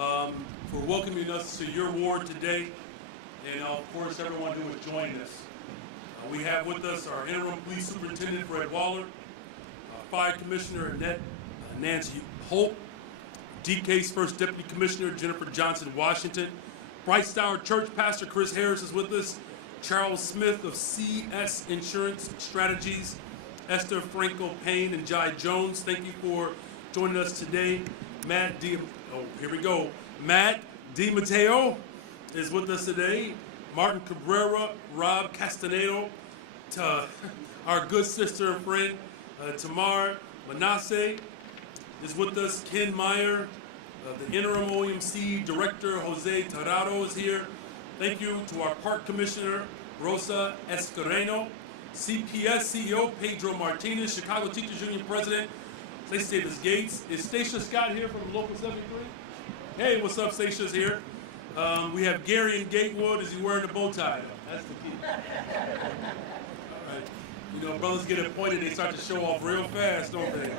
for welcoming us to your ward today, and of course everyone who has joined us. We have with us our interim police superintendent, Fred Waller, fire commissioner, Annette Nancy Holt, DK's first deputy commissioner, Jennifer Johnson Washington, Bright Star Church pastor Chris Harris is with us, Charles Smith of CS Insurance Strategies, Esther Franco Payne and Jai Jones. Thank you for joining us today. Matt DiMatteo is with us today. Martin Cabrera, Rob Castaneda, our good sister and friend Tamar Manasseh is with us. Ken Meyer, the interim OMC director Jose Tarado is here. Thank you to our park commissioner Rosa Escareno, CPS CEO Pedro Martinez, Chicago Teachers Union president St. Davis Gates. Is Stacia Scott here from Local 73? Hey, what's up? Stacia's here. We have Gary in Gatewood. Is he wearing a bow tie? That's the key. All right. You know, brothers get appointed, they start to show off real fast, don't they?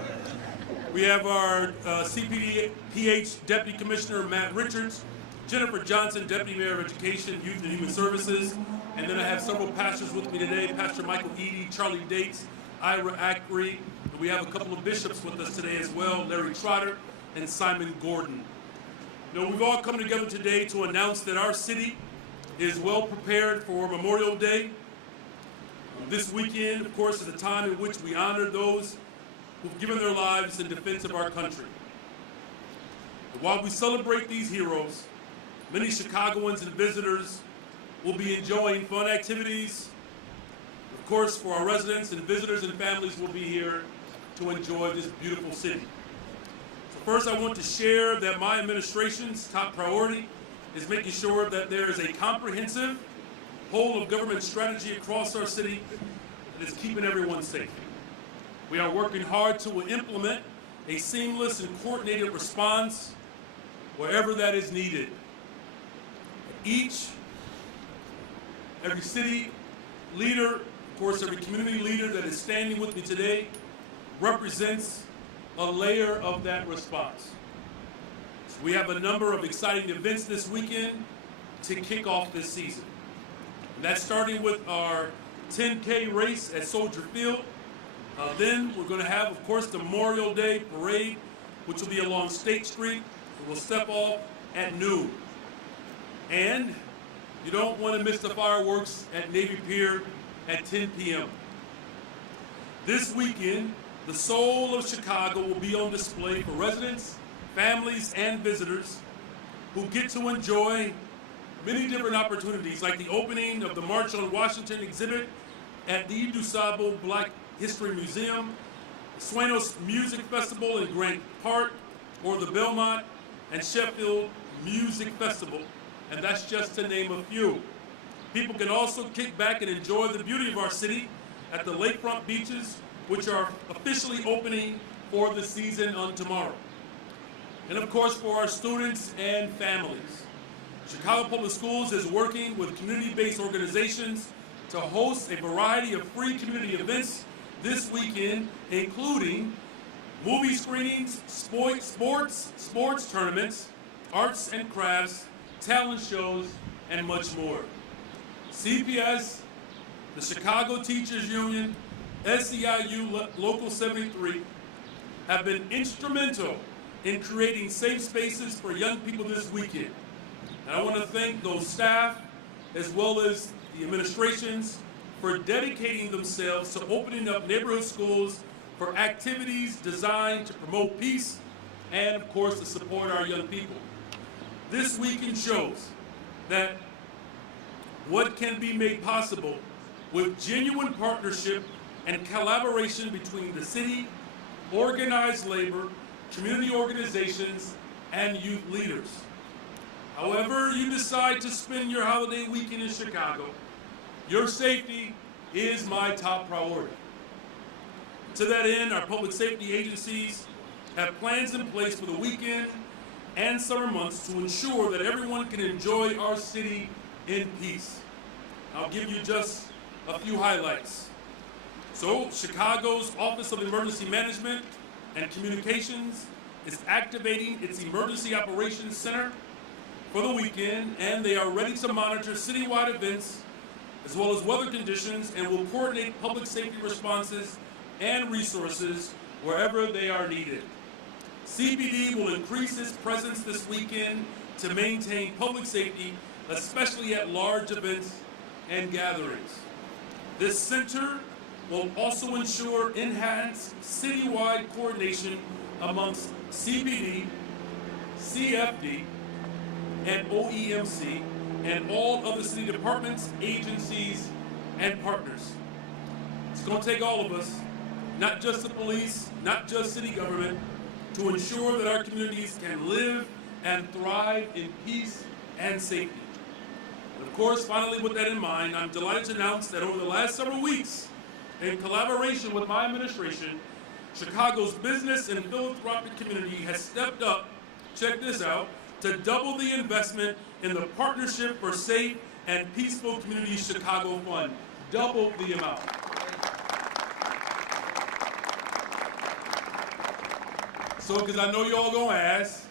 We have our CPD PH Deputy Commissioner Matt Richards, Jennifer Johnson, Deputy Mayor of Education, Youth and Human Services, and then I have several pastors with me today, Pastor Michael Eady, Charlie Dates, Ira Ackery. We have a couple of bishops with us today as well, Larry Trotter and Simon Gordon. You know, we've all come together today to announce that our city is well prepared for Memorial Day. This weekend, of course, is a time in which we honor those who've given their lives in defense of our country. And while we celebrate these heroes, many Chicagoans and visitors will be enjoying fun activities. Of course, for our residents and visitors and families will be here to enjoy this beautiful city. So first, I want to share that my administration's top priority is making sure that there is a comprehensive whole of government strategy across our city that is keeping everyone safe. We are working hard to implement a seamless and coordinated response wherever that is needed. Every city leader, of course, every community leader that is standing with me today represents a layer of that response. So we have a number of exciting events this weekend to kick off this season. And that's starting with our 10K race at Soldier Field. Then we're going to have, of course, the Memorial Day Parade, which will be along State Street. It will step off at noon. And you don't want to miss the fireworks at Navy Pier at 10 p.m. This weekend, the soul of Chicago will be on display for residents, families, and visitors who get to enjoy many different opportunities, like the opening of the March on Washington exhibit at the DuSable Black History Museum, the Sueños Music Festival in Grant Park, or the Belmont and Sheffield Music Festival, and that's just to name a few. People can also kick back and enjoy the beauty of our city at the lakefront beaches, which are officially opening for the season on tomorrow. And of course, for our students and families, Chicago Public Schools is working with community-based organizations to host a variety of free community events this weekend, including movie screenings, sports tournaments, arts and crafts, talent shows, and much more. CPS, the Chicago Teachers Union, SEIU Local 73 have been instrumental in creating safe spaces for young people this weekend. And I want to thank those staff as well as the administrations for dedicating themselves to opening up neighborhood schools for activities designed to promote peace and, of course, to support our young people. This weekend shows that what can be made possible with genuine partnership and collaboration between the city, organized labor, community organizations, and youth leaders. However you decide to spend your holiday weekend in Chicago, your safety is my top priority. To that end, our public safety agencies have plans in place for the weekend and summer months to ensure that everyone can enjoy our city in peace. I'll give you just a few highlights. So, Chicago's Office of Emergency Management and Communications is activating its Emergency Operations Center for the weekend, and they are ready to monitor citywide events as well as weather conditions, and will coordinate public safety responses and resources wherever they are needed. CPD will increase its presence this weekend to maintain public safety, especially at large events and gatherings. This center will also ensure enhanced citywide coordination amongst CPD, CFD, and OEMC, and all other city departments, agencies, and partners. It's going to take all of us, not just the police, not just city government, to ensure that our communities can live and thrive in peace and safety. And of course, finally, with that in mind, I'm delighted to announce that over the last several weeks, in collaboration with my administration, Chicago's business and philanthropic community has stepped up, check this out, to double the investment in the Partnership for Safe and Peaceful Communities Chicago Fund. Double the amount. So, because I know you all gonna ask,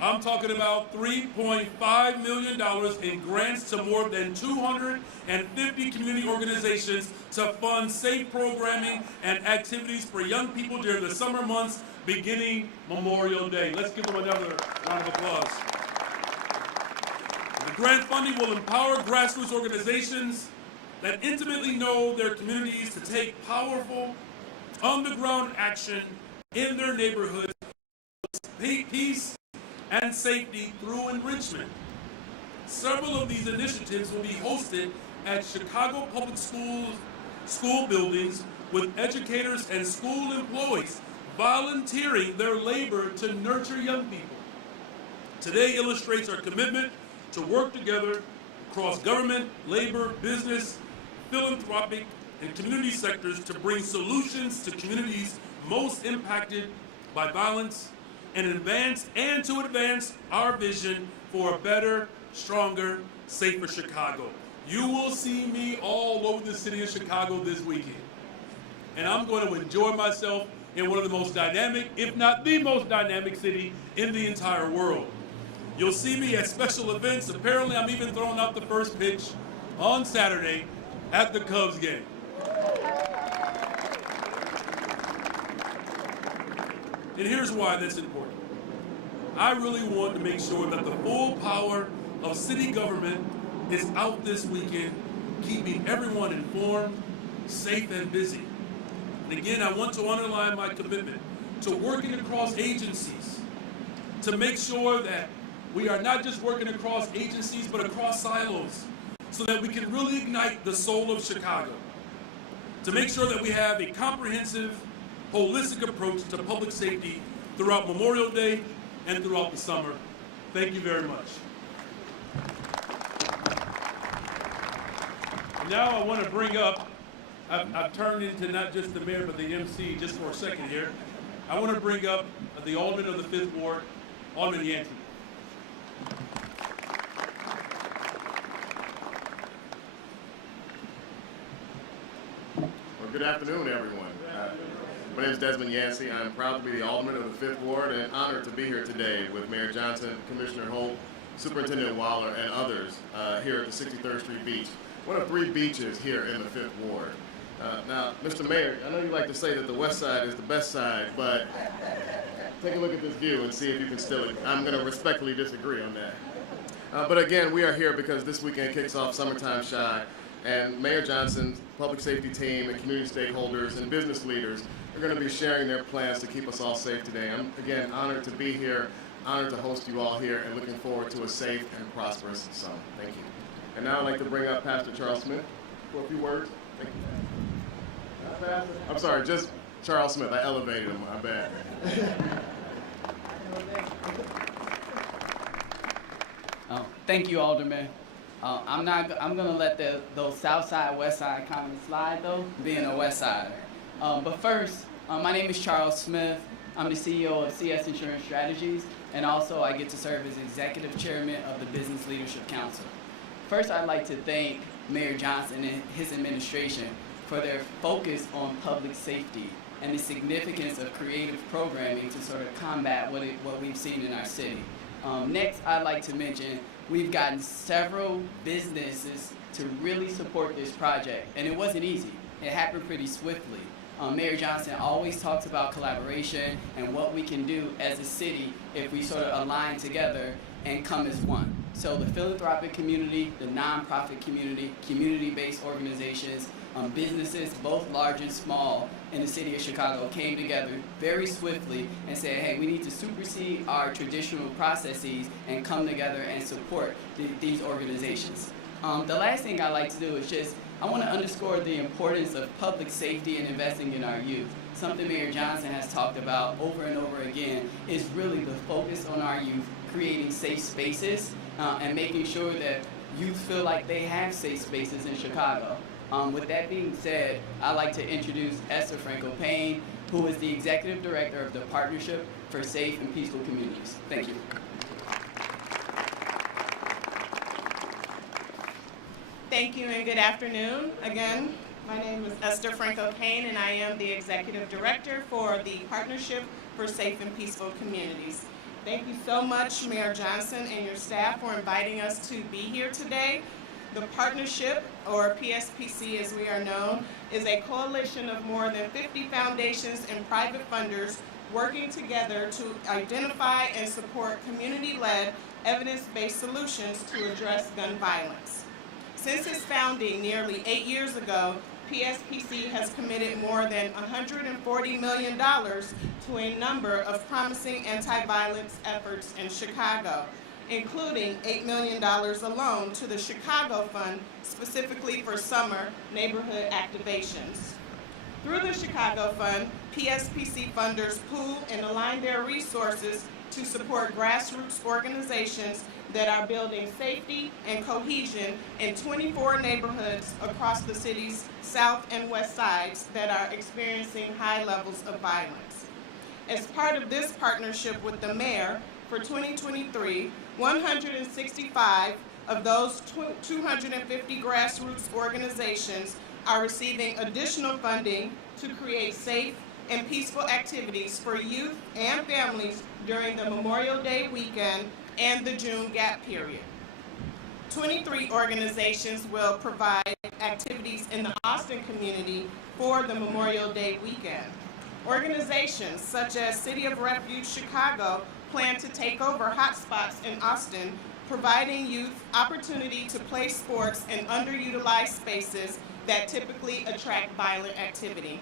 I'm talking about $3.5 million in grants to more than 250 community organizations to fund safe programming and activities for young people during the summer months beginning Memorial Day. Let's give them another round of applause. The grant funding will empower grassroots organizations that intimately know their communities to take powerful, on-the-ground action in their neighborhoods, peace and safety through enrichment. Several of these initiatives will be hosted at Chicago Public Schools, school buildings, with educators and school employees volunteering their labor to nurture young people. Today illustrates our commitment to work together across government, labor, business, philanthropic, and community sectors to bring solutions to communities most impacted by violence and to advance our vision for a better, stronger, safer Chicago. You will see me all over the city of Chicago this weekend. And I'm going to enjoy myself in one of the most dynamic, if not the most dynamic city in the entire world. You'll see me at special events. Apparently, I'm even throwing out the first pitch on Saturday at the Cubs game. And here's why that's important. I really want to make sure that the full power of city government is out this weekend, keeping everyone informed, safe, and busy. And again, I want to underline my commitment to working across agencies to make sure that we are not just working across agencies, but across silos, so that we can really ignite the soul of Chicago. To make sure that we have a comprehensive, holistic approach to public safety throughout Memorial Day and throughout the summer. Thank you very much. Now I want to bring up, I've turned into not just the mayor, but the MC just for a second here. I want to bring up the Alderman of the 5th Ward, Alderman Yancey. Well, good afternoon, everyone. My name is Desmond Yancey. I'm proud to be the Alderman of the 5th Ward and honored to be here today with Mayor Johnson, Commissioner Holt, Superintendent Waller, and others here at the 63rd Street Beach, one of 3 beaches here in the 5th Ward. Now, Mr. Mayor, I know you like to say that the west side is the best side, but take a look at this view and see if you can still, I'm going to respectfully disagree on that. But again, we are here because this weekend kicks off Summertime Shy, and Mayor Johnson's public safety team and community stakeholders and business leaders are going to be sharing their plans to keep us all safe today. I'm, again, honored to be here, honored to host you all here, and looking forward to a safe and prosperous summer. Thank you. And now I'd like to bring up Pastor Charles Smith for a few words. Thank you. I'm sorry, just Charles Smith. I elevated him. My bad. Thank you, Alderman. I'm gonna let those South Side, West Side comments slide though, being a West Side. But first, my name is Charles Smith. I'm the CEO of CS Insurance Strategies, and also I get to serve as Executive Chairman of the Business Leadership Council. First, I'd like to thank Mayor Johnson and his administration for their focus on public safety and the significance of creative programming to sort of combat what we've seen in our city. Next, I'd like to mention we've gotten several businesses to really support this project, and it wasn't easy. It happened pretty swiftly. Mayor Johnson always talks about collaboration and what we can do as a city if we sort of align together and come as one. So the philanthropic community, the nonprofit community, community-based organizations, businesses, both large and small, in the city of Chicago came together very swiftly and said, hey, we need to supersede our traditional processes and come together and support these organizations. The last thing I'd like to do is just, I want to underscore the importance of public safety and investing in our youth. Something Mayor Johnson has talked about over and over again is really the focus on our youth, creating safe spaces and making sure that youth feel like they have safe spaces in Chicago. With that being said, I'd like to introduce Esther Franco-Payne, who is the Executive Director of the Partnership for Safe and Peaceful Communities. Thank you. Thank you and good afternoon. Again, my name is Esther Franco-Payne and I am the Executive Director for the Partnership for Safe and Peaceful Communities. Thank you so much, Mayor Johnson and your staff, for inviting us to be here today. The Partnership, or PSPC as we are known, is a coalition of more than 50 foundations and private funders working together to identify and support community-led, evidence-based solutions to address gun violence. Since its founding nearly 8 years ago, PSPC has committed more than $140 million to a number of promising anti-violence efforts in Chicago, including $8 million alone to the Chicago Fund specifically for summer neighborhood activations. Through the Chicago Fund, PSPC funders pool and align their resources to support grassroots organizations that are building safety and cohesion in 24 neighborhoods across the city's south and west sides that are experiencing high levels of violence. As part of this partnership with the mayor, for 2023, 165 of those 250 grassroots organizations are receiving additional funding to create safe and peaceful activities for youth and families during the Memorial Day weekend and the June gap period. 23 organizations will provide activities in the Austin community for the Memorial Day weekend. Organizations such as City of Refuge Chicago plan to take over hotspots in Austin, providing youth opportunity to play sports in underutilized spaces that typically attract violent activity.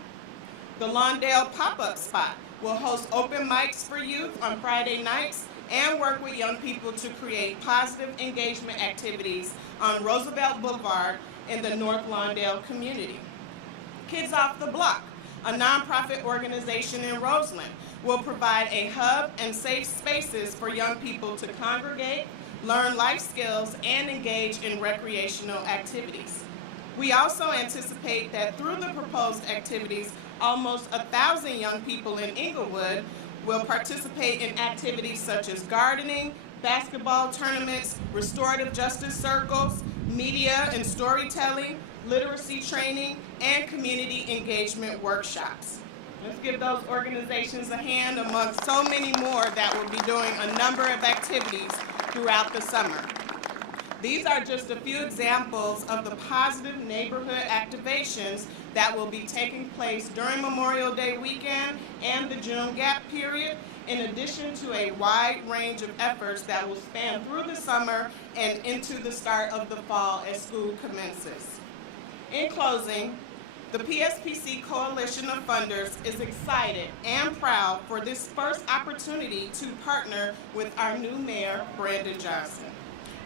The Lawndale Pop-Up Spot will host open mics for youth on Friday nights and work with young people to create positive engagement activities on Roosevelt Boulevard in the North Lawndale community. Kids Off the Block, a nonprofit organization in Roseland, will provide a hub and safe spaces for young people to congregate, learn life skills, and engage in recreational activities. We also anticipate that through the proposed activities, almost 1,000 young people in Inglewood will participate in activities such as gardening, basketball tournaments, restorative justice circles, media and storytelling, literacy training, and community engagement workshops. Let's give those organizations a hand among so many more that will be doing a number of activities throughout the summer. These are just a few examples of the positive neighborhood activations that will be taking place during Memorial Day weekend and the June gap period, in addition to a wide range of efforts that will span through the summer and into the start of the fall as school commences. In closing, the PSPC Coalition of Funders is excited and proud for this first opportunity to partner with our new mayor, Brandon Johnson.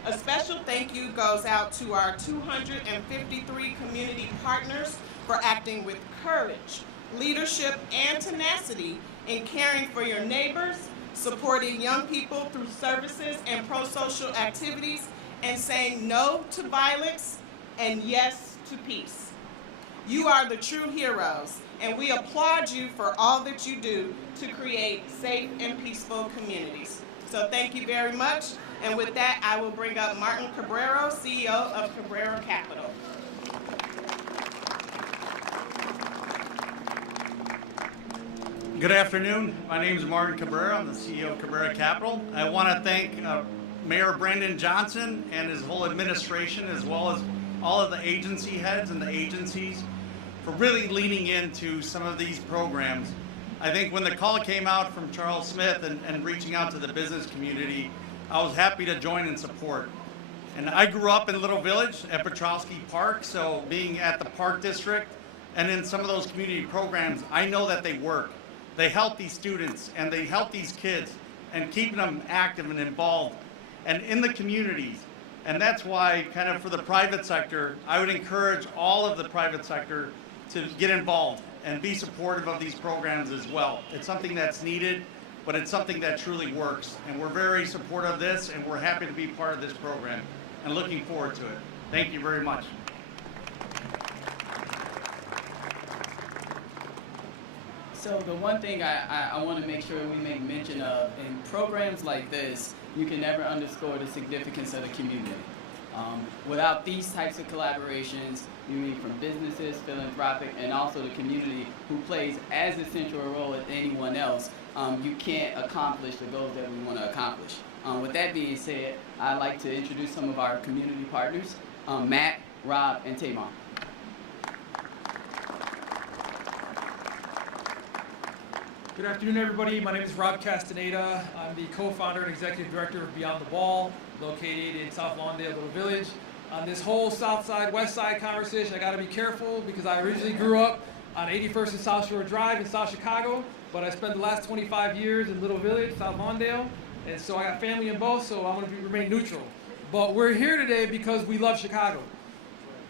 A special thank you goes out to our 253 community partners for acting with courage, leadership, and tenacity in caring for your neighbors, supporting young people through services and pro-social activities, and saying no to violence and yes to peace. You are the true heroes, and we applaud you for all that you do to create safe and peaceful communities. So thank you very much, and with that, I will bring up Martin Cabrero, CEO of Cabrero Capital. Good afternoon. My name is Martin Cabrera. I'm the CEO of Cabrera Capital. I want to thank Mayor Brandon Johnson and his whole administration, as well as all of the agency heads and the agencies, for really leaning into some of these programs. I think when the call came out from Charles Smith and reaching out to the business community, I was happy to join and support. And I grew up in Little Village at Petrowski Park, so being at the Park District and in some of those community programs, I know that they work. They help these students and they help these kids and keeping them active and involved and in the communities. And that's why kind of for the private sector, I would encourage all of the private sector to get involved and be supportive of these programs as well. It's something that's needed, but it's something that truly works. And we're very supportive of this, and we're happy to be part of this program and looking forward to it. Thank you very much. So the one thing I want to make sure we make mention of, in programs like this, you can never underscore the significance of the community. Without these types of collaborations, you mean from businesses, philanthropic, and also the community who plays as essential a role as anyone else, you can't accomplish the goals that we want to accomplish. With that being said, I'd like to introduce some of our community partners, Matt, Rob, and Tamar. Good afternoon, everybody. My name is Rob Castaneda. I'm the co-founder and executive director of Beyond the Ball, located in South Lawndale, Little Village. On this whole South Side, West Side conversation, I got to be careful because I originally grew up on 81st and South Shore Drive in South Chicago, but I spent the last 25 years in Little Village, South Lawndale, and so I got family in both, so I'm going to remain neutral. But we're here today because we love Chicago.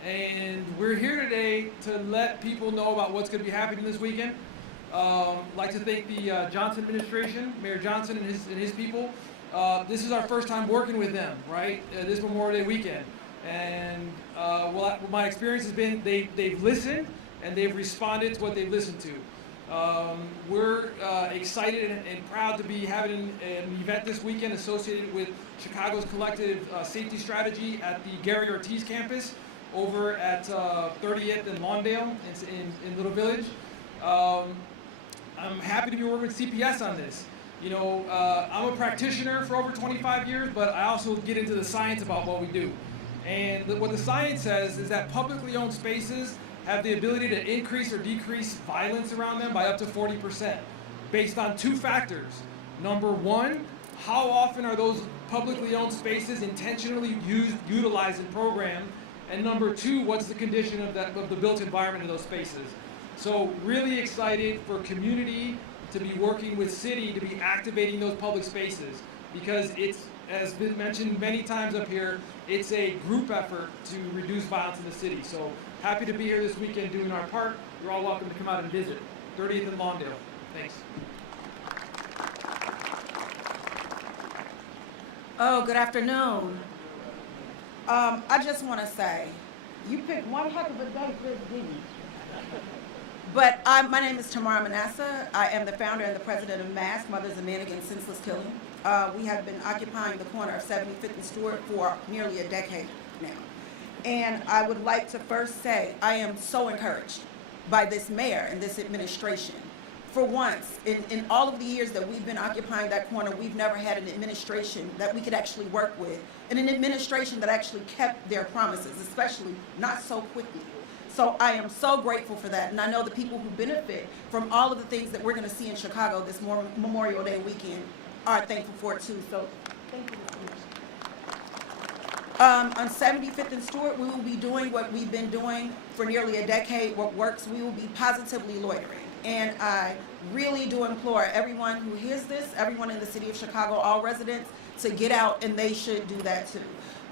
And we're here today to let people know about what's going to be happening this weekend. I'd like to thank the Johnson administration, Mayor Johnson and his people. This is our first time working with them, right? This Memorial Day weekend. And what my experience has been, they've listened and they've responded to what they've listened to. We're excited and proud to be having an event this weekend associated with Chicago's collective safety strategy at the Gary Ortiz campus over at 30th and Lawndale in Little Village. I'm happy to be working with CPS on this. You know, I'm a practitioner for over 25 years, but I also get into the science about what we do. And what the science says is that publicly owned spaces have the ability to increase or decrease violence around them by up to 40%, based on two factors. Number one, how often are those publicly owned spaces intentionally utilized and programmed? And number two, what's the condition of the built environment of those spaces? So really excited for community to be working with city to be activating those public spaces, because it's, as been mentioned many times up here, it's a group effort to reduce violence in the city. So happy to be here this weekend doing our part. You're all welcome to come out and visit. 30th and Lawndale. Thanks. Oh, good afternoon. I just want to say, you picked one heck of a day for this, didn't you? But my name is Tamara Manasseh. I am the founder and the president of MASK, Mothers and Men Against Senseless Killing. We have been occupying the corner of 75th and Stewart for nearly a decade now. And I would like to first say I am so encouraged by this mayor and this administration. For once, in all of the years that we've been occupying that corner, we've never had an administration that we could actually work with, and an administration that actually kept their promises, especially not so quickly. So I am so grateful for that, and I know the people who benefit from all of the things that we're going to see in Chicago this Memorial Day weekend are thankful for it too. So thank you. On 75th and Stewart, we will be doing what we've been doing for nearly a decade, what works. We will be positively loitering. And I really do implore everyone who hears this, everyone in the city of Chicago, all residents, to get out, and they should do that too.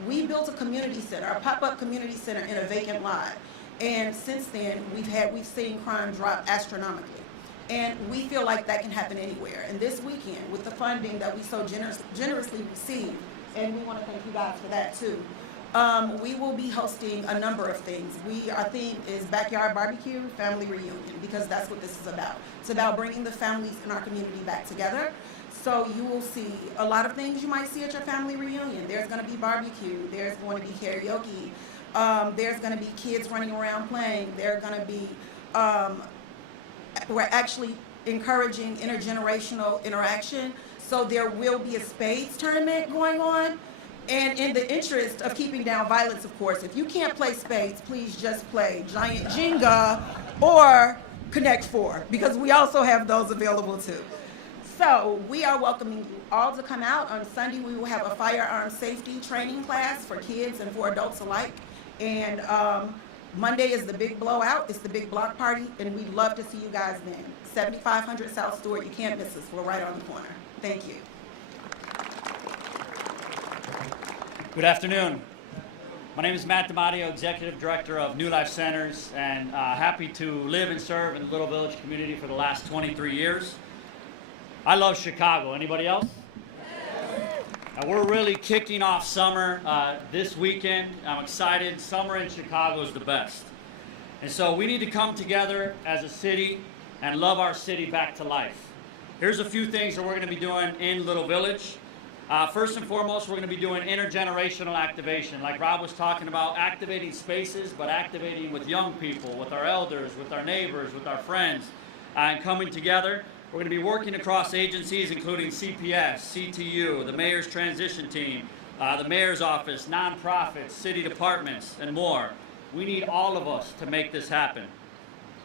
We built a community center, a pop-up community center in a vacant lot. And since then, we've seen crime drop astronomically. And we feel like that can happen anywhere. And this weekend, with the funding that we so generously received, and we want to thank you guys for that too, we will be hosting a number of things. Our theme is Backyard Barbecue, Family Reunion, because that's what this is about. It's about bringing the families in our community back together. So you will see a lot of things you might see at your family reunion. There's going to be barbecue. There's going to be karaoke. There's going to be kids running around playing. We're actually encouraging intergenerational interaction. So there will be a spades tournament going on. And in the interest of keeping down violence, of course, if you can't play spades, please just play Giant Jenga or Connect Four, because we also have those available too. So we are welcoming you all to come out. On Sunday, we will have a firearm safety training class for kids and for adults alike. And Monday is the big blowout. It's the big block party, and we'd love to see you guys then. 7500 South Stewart. You can't miss us. We're right on the corner. Thank you. Good afternoon. My name is Matt DiMatteo, Executive Director of New Life Centers, and happy to live and serve in the Little Village community for the last 23 years. I love Chicago. Anybody else? And we're really kicking off summer this weekend. I'm excited. Summer in Chicago is the best. And so we need to come together as a city and love our city back to life. Here's a few things that we're going to be doing in Little Village. First and foremost, we're going to be doing intergenerational activation. Like Rob was talking about, activating spaces, but activating with young people, with our elders, with our neighbors, with our friends, and coming together. We're going to be working across agencies including CPS, CTU, the Mayor's Transition Team, the Mayor's Office, nonprofits, city departments, and more. We need all of us to make this happen.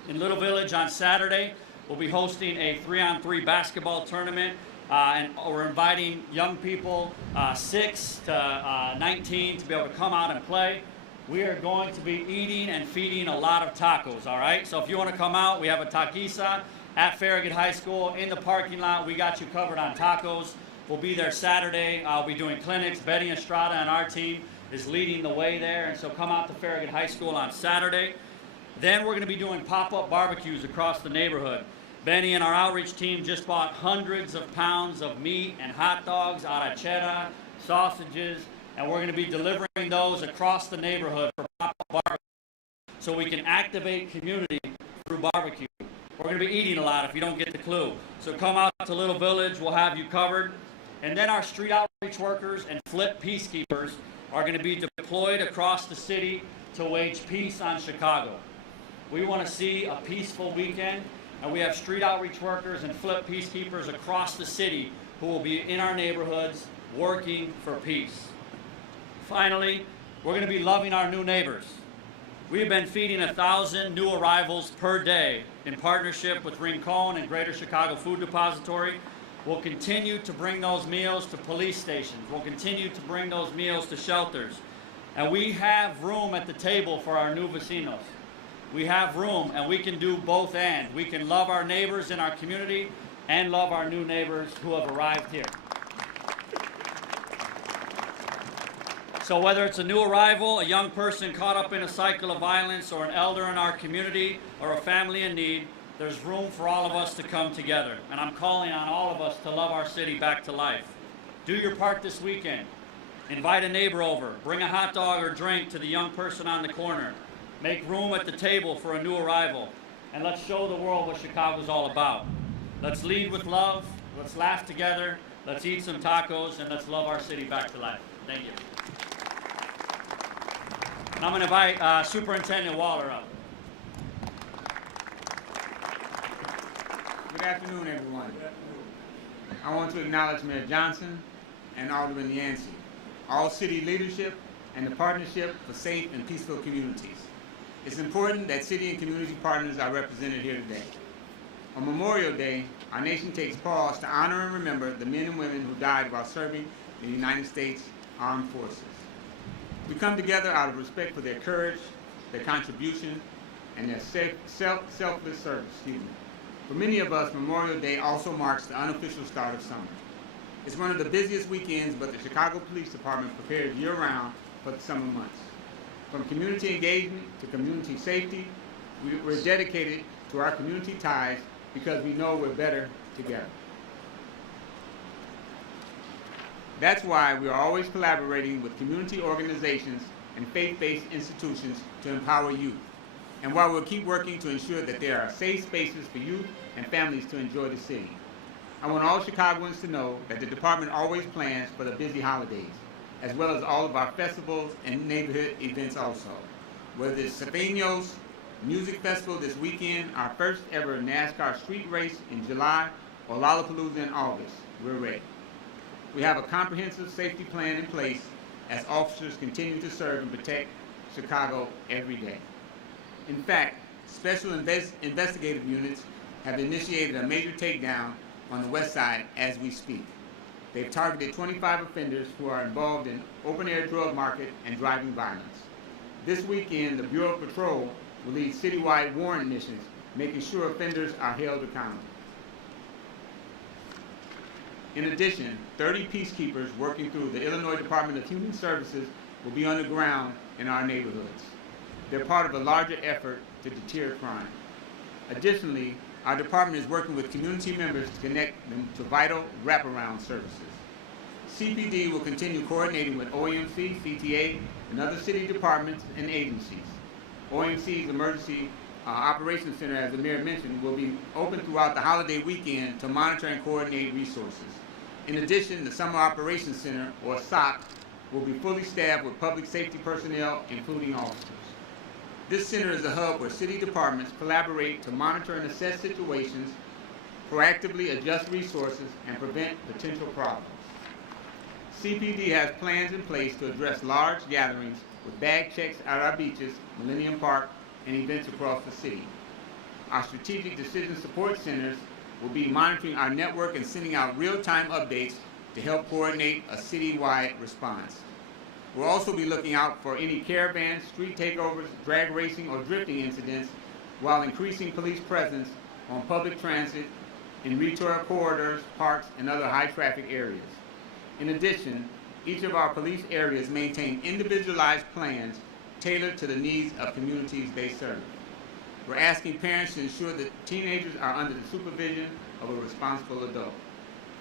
In Little Village on Saturday, we'll be hosting a 3-on-3 basketball tournament, and we're inviting young people 6 to 19 to be able to come out and play. We are going to be eating and feeding a lot of tacos, all right? So if you want to come out, we have a taquiza at Farragut High School in the parking lot. We got you covered on tacos. We'll be there Saturday. I'll be doing clinics. Betty Estrada and our team is leading the way there, and so come out to Farragut High School on Saturday. Then we're going to be doing pop-up barbecues across the neighborhood. Benny and our outreach team just bought hundreds of pounds of meat and hot dogs, arrachera, sausages, and we're going to be delivering those across the neighborhood for pop-up barbecue so we can activate community through barbecue. We're going to be eating a lot if you don't get the clue. So come out to Little Village, we'll have you covered. And then our street outreach workers and flip peacekeepers are going to be deployed across the city to wage peace on Chicago. We want to see a peaceful weekend, and we have street outreach workers and flip peacekeepers across the city who will be in our neighborhoods working for peace. Finally, we're going to be loving our new neighbors. We've been feeding 1,000 new arrivals per day in partnership with Rincon and Greater Chicago Food Depository. We'll continue to bring those meals to police stations. We'll continue to bring those meals to shelters. And we have room at the table for our new vecinos. We have room, and we can do both and. We can love our neighbors in our community and love our new neighbors who have arrived here. So whether it's a new arrival, a young person caught up in a cycle of violence, or an elder in our community, or a family in need, there's room for all of us to come together. And I'm calling on all of us to love our city back to life. Do your part this weekend. Invite a neighbor over. Bring a hot dog or drink to the young person on the corner. Make room at the table for a new arrival. And let's show the world what Chicago's all about. Let's lead with love. Let's laugh together. Let's eat some tacos, and let's love our city back to life. Thank you. And I'm going to invite Superintendent Waller up. Good afternoon, everyone. I want to acknowledge Mayor Johnson and Alderman Yancey, all city leadership, and the Partnership for Safe and Peaceful Communities. It's important that city and community partners are represented here today. On Memorial Day, our nation takes pause to honor and remember the men and women who died while serving in the United States Armed Forces. We come together out of respect for their courage, their contribution, and their selfless service. For many of us, Memorial Day also marks the unofficial start of summer. It's one of the busiest weekends, but the Chicago Police Department prepares year-round for the summer months. From community engagement to community safety, we're dedicated to our community ties because we know we're better together. That's why we are always collaborating with community organizations and faith-based institutions to empower youth, and why we'll keep working to ensure that there are safe spaces for youth and families to enjoy the city. I want all Chicagoans to know that the department always plans for the busy holidays, as well as all of our festivals and neighborhood events also. Whether it's Cepeños, music festival this weekend, our first ever NASCAR street race in July, or Lollapalooza in August. We're ready. We have a comprehensive safety plan in place as officers continue to serve and protect Chicago every day. In fact, special investigative units have initiated a major takedown on the west side as we speak. They've targeted 25 offenders who are involved in open-air drug market and driving violence. This weekend, the Bureau of Patrol will lead citywide warrant missions, making sure offenders are held accountable. In addition, 30 peacekeepers working through the Illinois Department of Human Services will be on the ground in our neighborhoods. They're part of a larger effort to deter crime. Additionally, our department is working with community members to connect them to vital wraparound services. CPD will continue coordinating with OMC, CTA, and other city departments and agencies. OMC's Emergency Operations Center, as the mayor mentioned, will be open throughout the holiday weekend to monitor and coordinate resources. In addition, the Summer Operations Center, or SOC, will be fully staffed with public safety personnel, including officers. This center is a hub where city departments collaborate to monitor and assess situations, proactively adjust resources, and prevent potential problems. CPD has plans in place to address large gatherings with bag checks at our beaches, Millennium Park, and events across the city. Our Strategic Decision Support Centers will be monitoring our network and sending out real-time updates to help coordinate a citywide response. We'll also be looking out for any caravans, street takeovers, drag racing, or drifting incidents, while increasing police presence on public transit, in retail corridors, parks, and other high-traffic areas. In addition, each of our police areas maintain individualized plans tailored to the needs of communities they serve. We're asking parents to ensure that teenagers are under the supervision of a responsible adult.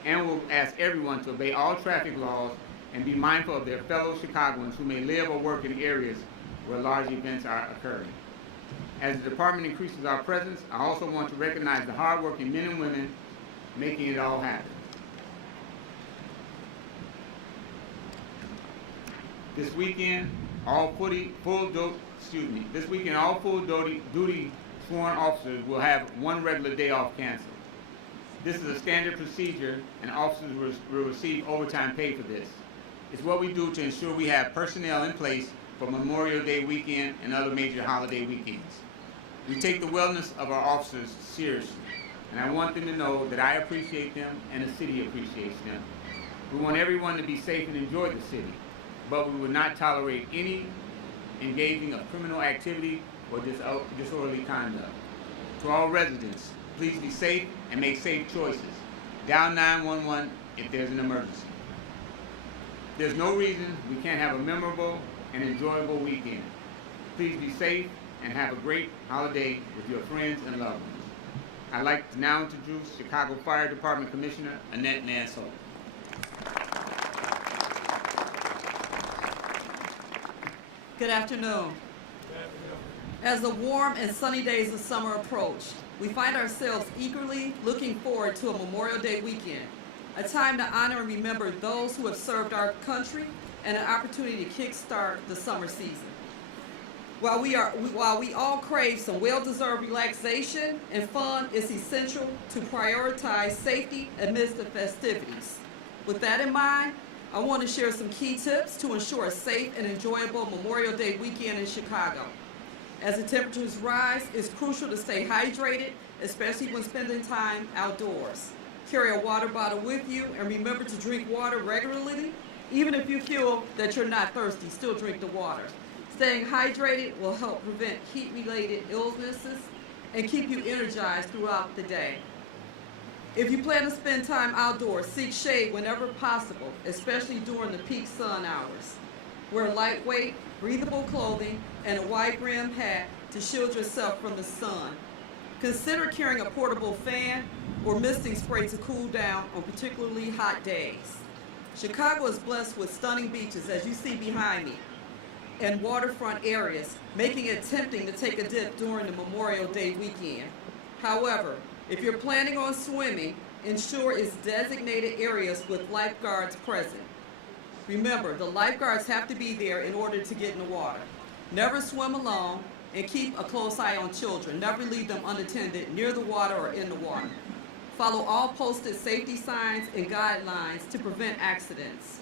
And we'll ask everyone to obey all traffic laws and be mindful of their fellow Chicagoans who may live or work in areas where large events are occurring. As the department increases our presence, I also want to recognize the hardworking men and women making it all happen. This weekend, all full-duty sworn officers will have one regular day off canceled. This is a standard procedure, and officers will receive overtime pay for this. It's what we do to ensure we have personnel in place for Memorial Day weekend and other major holiday weekends. We take the wellness of our officers seriously, and I want them to know that I appreciate them and the city appreciates them. We want everyone to be safe and enjoy the city, but we will not tolerate any engaging of criminal activity or disorderly conduct. To all residents, please be safe and make safe choices. Dial 911 if there's an emergency. There's no reason we can't have a memorable and enjoyable weekend. Please be safe and have a great holiday with your friends and loved ones. I'd like to now introduce Chicago Fire Department Commissioner Annette Nance Holt. Good afternoon. As the warm and sunny days of summer approach, we find ourselves eagerly looking forward to a Memorial Day weekend, a time to honor and remember those who have served our country and an opportunity to kickstart the summer season. While we all crave some well-deserved relaxation and fun, it's essential to prioritize safety amidst the festivities. With that in mind, I want to share some key tips to ensure a safe and enjoyable Memorial Day weekend in Chicago. As the temperatures rise, it's crucial to stay hydrated, especially when spending time outdoors. Carry a water bottle with you and remember to drink water regularly. Even if you feel that you're not thirsty, still drink the water. Staying hydrated will help prevent heat-related illnesses and keep you energized throughout the day. If you plan to spend time outdoors, seek shade whenever possible, especially during the peak sun hours. Wear lightweight, breathable clothing and a wide-brimmed hat to shield yourself from the sun. Consider carrying a portable fan or misting spray to cool down on particularly hot days. Chicago is blessed with stunning beaches, as you see behind me, and waterfront areas, making it tempting to take a dip during the Memorial Day weekend. However, if you're planning on swimming, ensure it's designated areas with lifeguards present. Remember, the lifeguards have to be there in order to get in the water. Never swim alone, and keep a close eye on children. Never leave them unattended near the water or in the water. Follow all posted safety signs and guidelines to prevent accidents.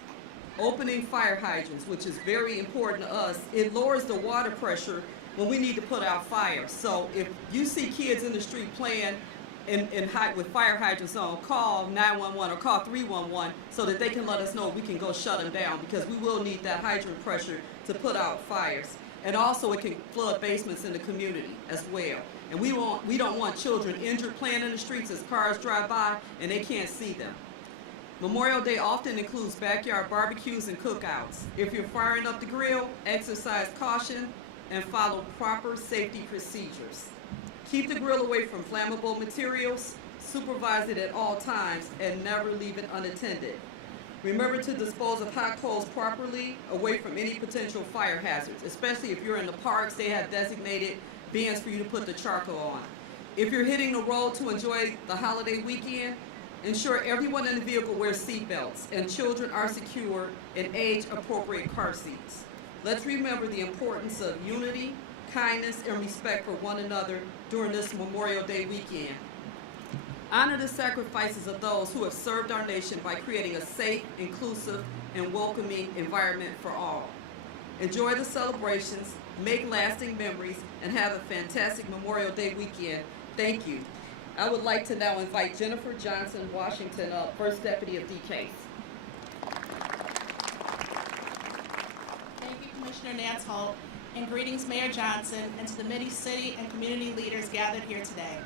Opening fire hydrants, which is very important to us. It lowers the water pressure when we need to put out fires. So if you see kids in the street playing with fire hydrants on, call 911 or call 311 so that they can let us know we can go shut them down, because we will need that hydrant pressure to put out fires. And also it can flood basements in the community as well. And we don't want children injured playing in the streets as cars drive by and they can't see them. Memorial Day often includes backyard barbecues and cookouts. If you're firing up the grill, exercise caution and follow proper safety procedures. Keep the grill away from flammable materials, supervise it at all times, and never leave it unattended. Remember to dispose of hot coals properly, away from any potential fire hazards, especially if you're in the parks. They have designated bins for you to put the charcoal on. If you're hitting the road to enjoy the holiday weekend, ensure everyone in the vehicle wears seat belts and children are secure in age-appropriate car seats. Let's remember the importance of unity, kindness, and respect for one another during this Memorial Day weekend. Honor the sacrifices of those who have served our nation by creating a safe, inclusive, and welcoming environment for all. Enjoy the celebrations, make lasting memories, and have a fantastic Memorial Day weekend. Thank you. I would like to now invite Jennifer Johnson Washington up, First Deputy of DCASE. Thank you, Commissioner Nance Holt, and greetings, Mayor Johnson, and to the many city and community leaders gathered here today.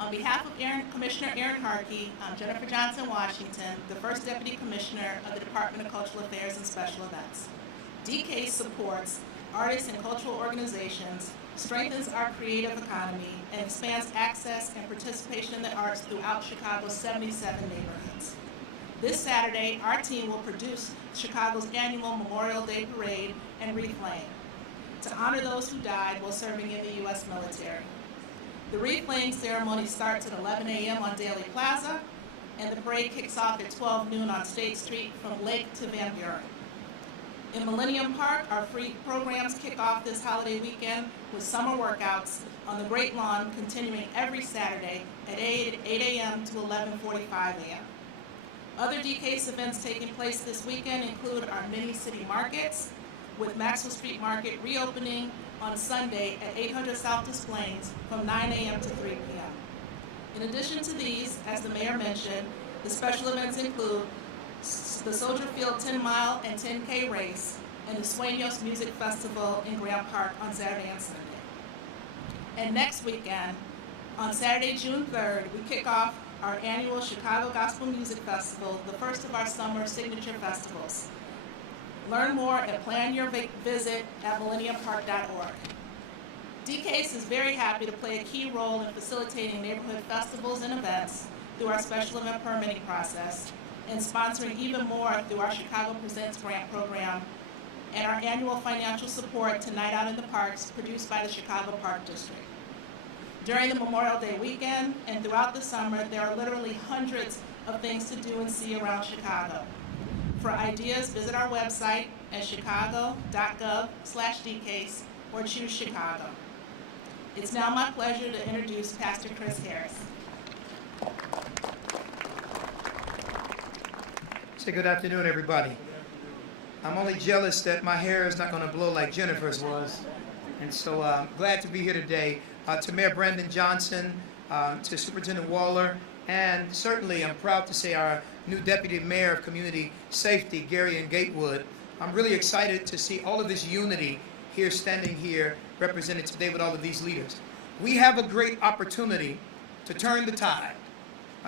On behalf of Commissioner Aaron Harkey, I'm Jennifer Johnson Washington, the First Deputy Commissioner of the Department of Cultural Affairs and Special Events. DCASE supports artists and cultural organizations, strengthens our creative economy, and expands access and participation in the arts throughout Chicago's 77 neighborhoods. This Saturday, our team will produce Chicago's annual Memorial Day Parade and wreath laying to honor those who died while serving in the U.S. military. The wreath laying ceremony starts at 11 a.m. on Daly Plaza, and the parade kicks off at 12 noon on State Street from Lake to Van Buren. In Millennium Park, our free programs kick off this holiday weekend with summer workouts on the Great Lawn, continuing every Saturday at 8 a.m. to 11:45 a.m. Other DCASE events taking place this weekend include our mini city markets, with Maxwell Street Market reopening on Sunday at 800 South Des Plaines from 9 a.m. to 3 p.m. In addition to these, as the mayor mentioned, the special events include the Soldier Field 10-mile and 10K race and the Sueños Music Festival in Graham Park on Saturday and Sunday. And next weekend, on Saturday, June 3rd, we kick off our annual Chicago Gospel Music Festival, the first of our summer signature festivals. Learn more and plan your visit at millenniumpark.org. DCASE is very happy to play a key role in facilitating neighborhood festivals and events through our special event permitting process, and sponsoring even more through our Chicago Presents grant program and our annual financial support to Night Out in the Parks produced by the Chicago Park District. During the Memorial Day weekend and throughout the summer, there are literally hundreds of things to do and see around Chicago. For ideas, visit our website at chicago.gov/DCASE or choose Chicago. It's now my pleasure to introduce Pastor Chris Harris. Say good afternoon, everybody. I'm only jealous that my hair is not going to blow like Jennifer's was. And so I'm glad to be here today. To Mayor Brandon Johnson, to Superintendent Waller, and certainly I'm proud to say our new Deputy Mayor of Community Safety, Gary and Gatewood. I'm really excited to see all of this unity here, standing here, represented today with all of these leaders. We have a great opportunity to turn the tide.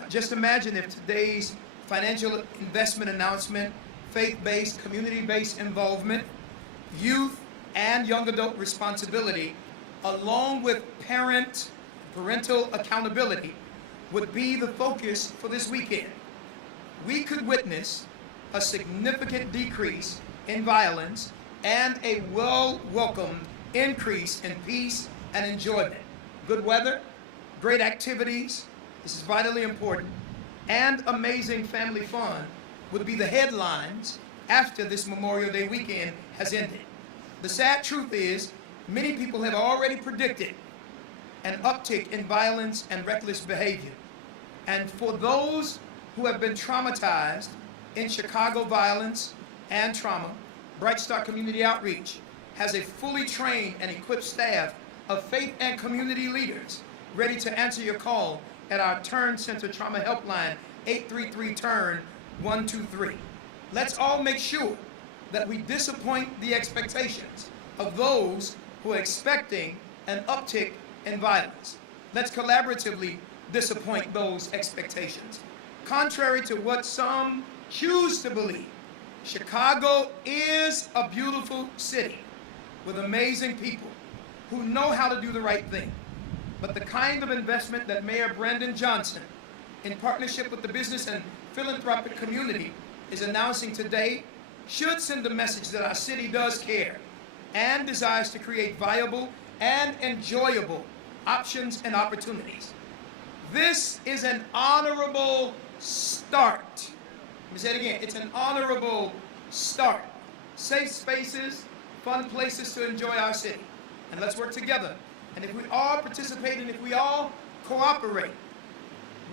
Just imagine if today's financial investment announcement, faith-based, community-based involvement, youth and young adult responsibility, along with parental accountability, would be the focus for this weekend. We could witness a significant decrease in violence and a well-welcomed increase in peace and enjoyment. Good weather, great activities, this is vitally important, and amazing family fun would be the headlines after this Memorial Day weekend has ended. The sad truth is, many people have already predicted an uptick in violence and reckless behavior. And for those who have been traumatized in Chicago violence and trauma, Bright Star Community Outreach has a fully trained and equipped staff of faith and community leaders ready to answer your call at our Turn Center Trauma Helpline, 833-TURN-123. Let's all make sure that we disappoint the expectations of those who are expecting an uptick in violence. Let's collaboratively disappoint those expectations. Contrary to what some choose to believe, Chicago is a beautiful city with amazing people who know how to do the right thing. But the kind of investment that Mayor Brandon Johnson, in partnership with the business and philanthropic community, is announcing today should send a message that our city does care and desires to create viable and enjoyable options and opportunities. This is an honorable start. Let me say it again. It's an honorable start. Safe spaces, fun places to enjoy our city. And let's work together. And if we all participate and if we all cooperate,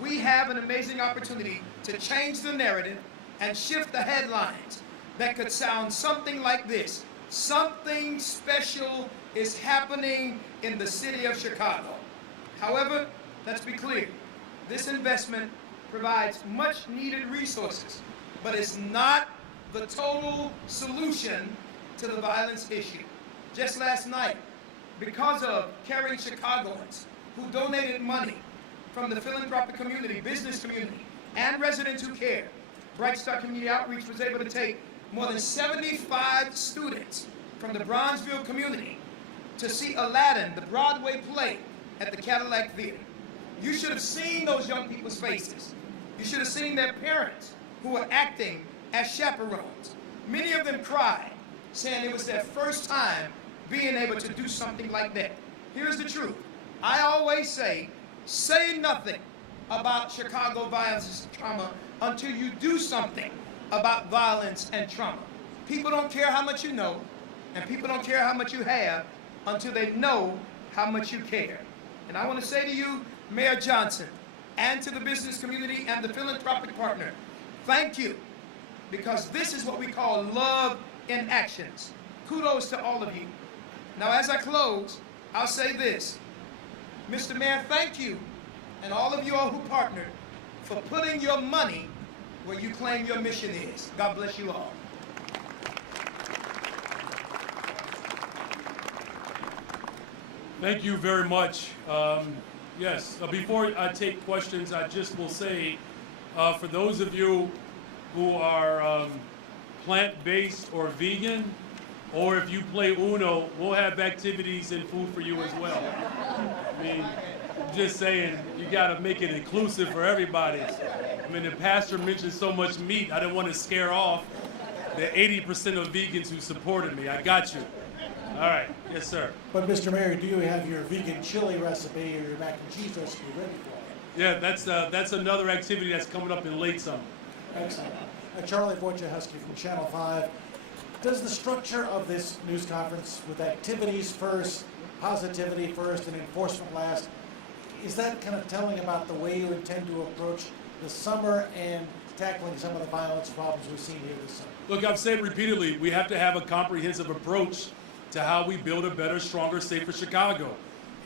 we have an amazing opportunity to change the narrative and shift the headlines that could sound something like this. Something special is happening in the city of Chicago. However, let's be clear. This investment provides much needed resources, but it's not the total solution to the violence issue. Just last night, because of caring Chicagoans who donated money from the philanthropic community, business community, and residents who care, Bright Star Community Outreach was able to take more than 75 students from the Bronzeville community to see Aladdin, the Broadway play, at the Cadillac Theater. You should have seen those young people's faces. You should have seen their parents who were acting as chaperones. Many of them cried, saying it was their first time being able to do something like that. Here's the truth. I always say nothing about Chicago violence and trauma until you do something about violence and trauma. People don't care how much you know, and people don't care how much you have until they know how much you care. And I want to say to you, Mayor Johnson, and to the business community and the philanthropic partner, thank you, because this is what we call love in actions. Kudos to all of you. Now, as I close, I'll say this. Mr. Mayor, thank you, and all of you all who partnered, for putting your money where you claim your mission is. God bless you all. Thank you very much. Yes, before I take questions, I just will say, for those of you who are plant-based or vegan, or if you play Uno, we'll have activities and food for you as well. I mean, just saying, you gotta make it inclusive for everybody. I mean, the pastor mentioned so much meat, I didn't want to scare off the 80% of vegans who supported me. I got you. All right, yes, sir. But Mr. Mayor, do you have your vegan chili recipe or your mac and cheese recipe ready for you? Yeah, that's another activity that's coming up in late summer. Excellent. Charlie Wojciechowski from Channel 5. Does the structure of this news conference with activities first, positivity first, and enforcement last, is that kind of telling about the way you intend to approach the summer and tackling some of the violence problems we've seen here this summer? Look, I've said repeatedly, we have to have a comprehensive approach to how we build a better, stronger, safer Chicago.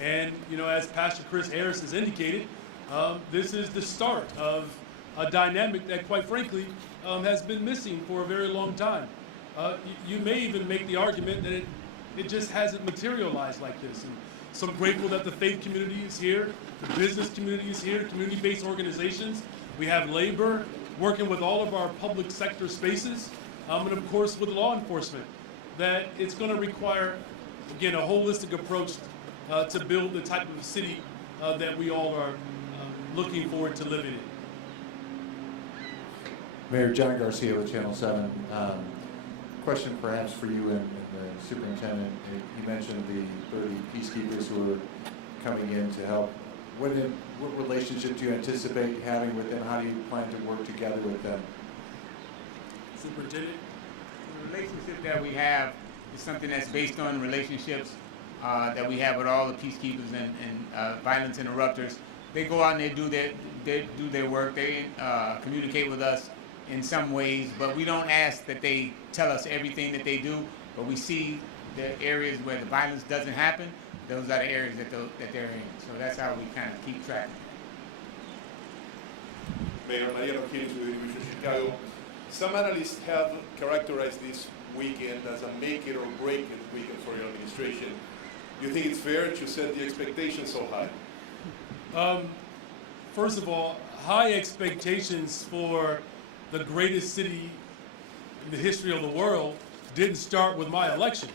And, you know, as Pastor Chris Harris has indicated, this is the start of a dynamic that, quite frankly, has been missing for a very long time. You may even make the argument that it just hasn't materialized like this. And so I'm grateful that the faith community is here, the business community is here, community-based organizations. We have labor working with all of our public sector spaces, and of course with law enforcement. That it's going to require, again, a holistic approach to build the type of city that we all are looking forward to living in. Mayor John Garcia with Channel 7. Question perhaps for you and the superintendent. You mentioned the 30 peacekeepers who are coming in to help. What relationship do you anticipate having with them? How do you plan to work together with them? Superintendent? The relationship that we have is something that's based on relationships that we have with all the peacekeepers and violence interrupters. They go out and they do their work. They communicate with us in some ways, but we don't ask that they tell us everything that they do. But we see the areas where the violence doesn't happen. Those are the areas that they're in. So that's how we kind of keep track. Mayor Mariano Kiris with the Division of Chicago. Some analysts have characterized this weekend as a make it or break it weekend for your administration. Do you think it's fair to set the expectations so high? First of all, high expectations for the greatest city in the history of the world didn't start with my election.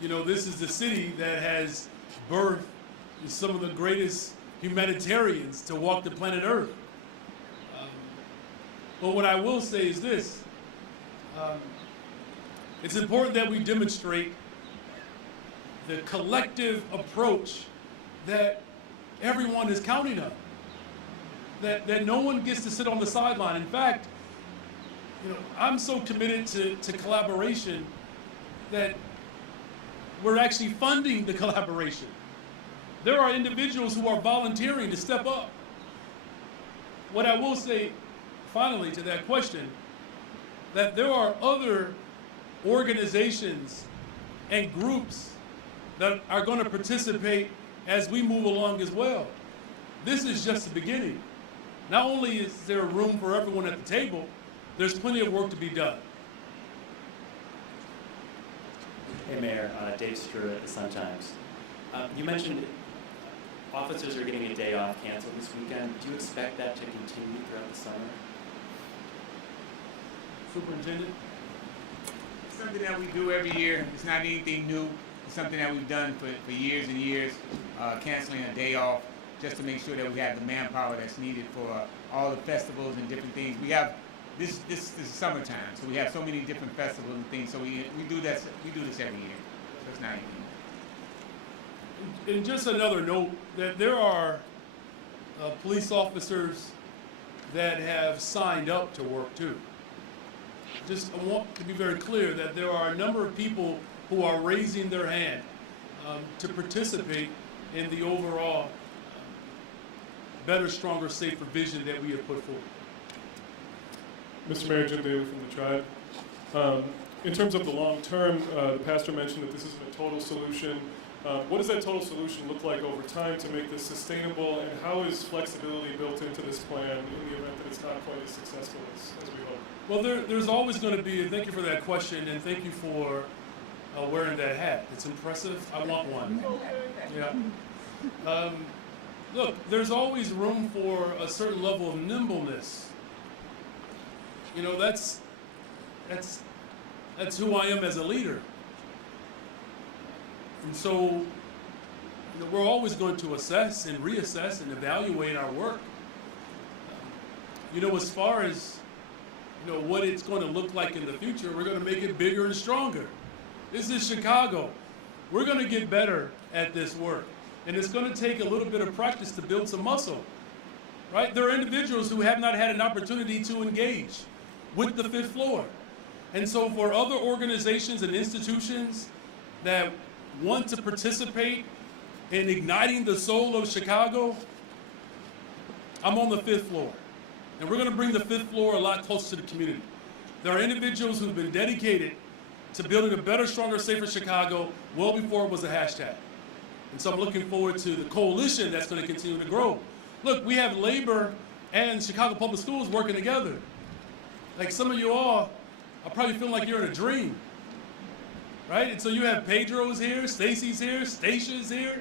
You know, this is the city that has birthed some of the greatest humanitarians to walk the planet Earth. But what I will say is this. It's important that we demonstrate the collective approach that everyone is counting on. That no one gets to sit on the sideline. In fact, you know, I'm so committed to collaboration that we're actually funding the collaboration. There are individuals who are volunteering to step up. What I will say, finally, to that question, that there are other organizations and groups that are going to participate as we move along as well. This is just the beginning. Not only is there room for everyone at the table, there's plenty of work to be done. Hey Mayor, Dave Stewart at the Sun-Times. You mentioned officers are getting a day off canceled this weekend. Do you expect that to continue throughout the summer? Superintendent? It's something that we do every year. It's not anything new. It's something that we've done for years and years, canceling a day off just to make sure that we have the manpower that's needed for all the festivals and different things. We have this is summertime, so we have so many different festivals and things. So we do this every year. So it's not anything. And just another note, that there are police officers that have signed up to work too. Just I want to be very clear that there are a number of people who are raising their hand to participate in the overall better, stronger, safer vision that we have put forward. Mr. Mayor, Jim Bailey from the Tribe. In terms of the long term, the pastor mentioned that this isn't a total solution. What does that total solution look like over time to make this sustainable, and how is flexibility built into this plan in the event that it's not quite as successful as we hope? Well, there's always going to be, and thank you for that question, and thank you for wearing that hat. It's impressive. I want one. Yeah. Look, there's always room for a certain level of nimbleness. You know, that's who I am as a leader. And so, you know, we're always going to assess and reassess and evaluate our work. You know, as far as, you know, what it's going to look like in the future, we're going to make it bigger and stronger. This is Chicago. We're going to get better at this work. And it's going to take a little bit of practice to build some muscle, right? There are individuals who have not had an opportunity to engage with the fifth floor. And so for other organizations and institutions that want to participate in igniting the soul of Chicago, I'm on the fifth floor. And we're going to bring the fifth floor a lot closer to the community. There are individuals who've been dedicated to building a better, stronger, safer Chicago well before it was a hashtag. And so I'm looking forward to the coalition that's going to continue to grow. Look, we have labor and Chicago Public Schools working together. Like some of you all are probably feeling like you're in a dream, right? And so you have Pedro's here, Stacy's here, Stacia's here,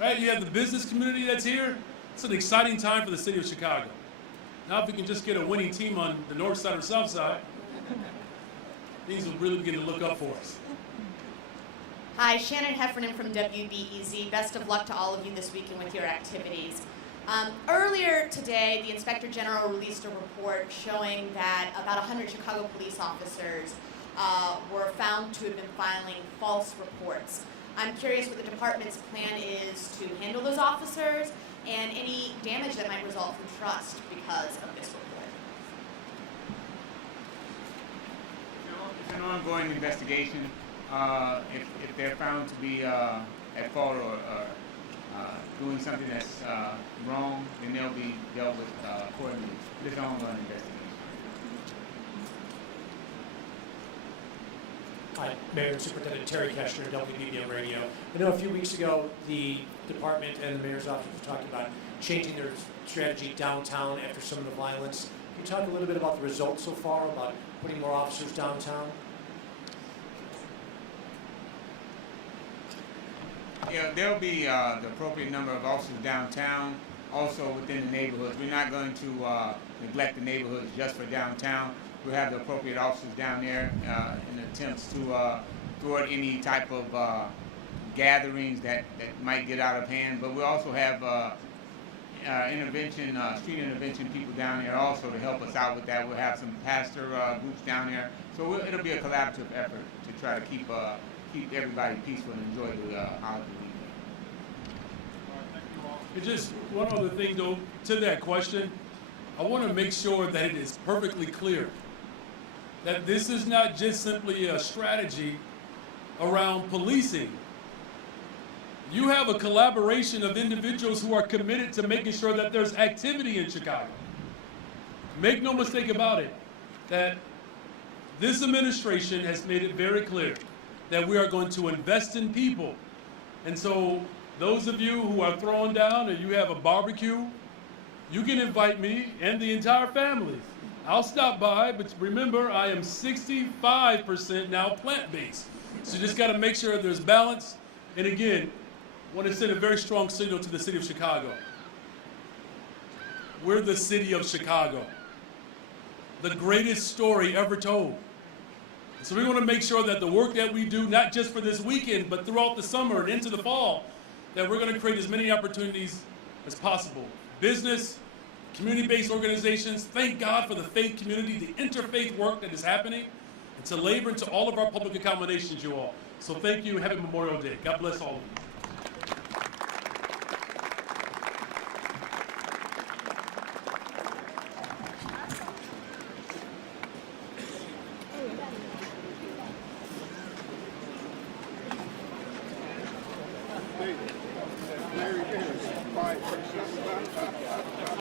right? You have the business community that's here. It's an exciting time for the city of Chicago. Now if we can just get a winning team on the north side or south side, things will really begin to look up for us. Hi, Shannon Heffernan from WBEZ. Best of luck to all of you this weekend with your activities. Earlier today, the Inspector General released a report showing that about 100 Chicago police officers were found to have been filing false reports. I'm curious what the department's plan is to handle those officers and any damage that might result from trust because of this report. It's an ongoing investigation. if they're found to be at fault or doing something that's wrong, then they'll be dealt with accordingly. This is an ongoing investigation. Hi, Mayor and Superintendent Terry Keshner, WBBM Radio. I know a few weeks ago the department and the mayor's office were talking about changing their strategy downtown after some of the violence. Can you talk a little bit about the results so far, about putting more officers downtown? Yeah, there'll be the appropriate number of officers downtown, also within the neighborhoods. We're not going to neglect the neighborhoods just for downtown. We'll have the appropriate officers down there in attempts to thwart any type of gatherings that might get out of hand. But we'll also have street intervention people down there also to help us out with that. We'll have some pastor groups down there. So it'll be a collaborative effort to try to keep everybody peaceful and enjoy the holiday weekend. And just one other thing, though, to that question, I want to make sure that it is perfectly clear that this is not just simply a strategy around policing. You have a collaboration of individuals who are committed to making sure that there's activity in Chicago. Make no mistake about it, that this administration has made it very clear that we are going to invest in people. And so those of you who are throwing down and you have a barbecue, you can invite me and the entire family. I'll stop by, but remember, I am 65% now plant-based. So you just got to make sure there's balance. And again, I want to send a very strong signal to the city of Chicago. We're the city of Chicago. The greatest story ever told. So we want to make sure that the work that we do, not just for this weekend, but throughout the summer and into the fall, that we're going to create as many opportunities as possible. Business, community-based organizations, thank God for the faith community, the interfaith work that is happening, and to labor and to all of our public accommodations, you all. So thank you, happy Memorial Day. God bless all of you.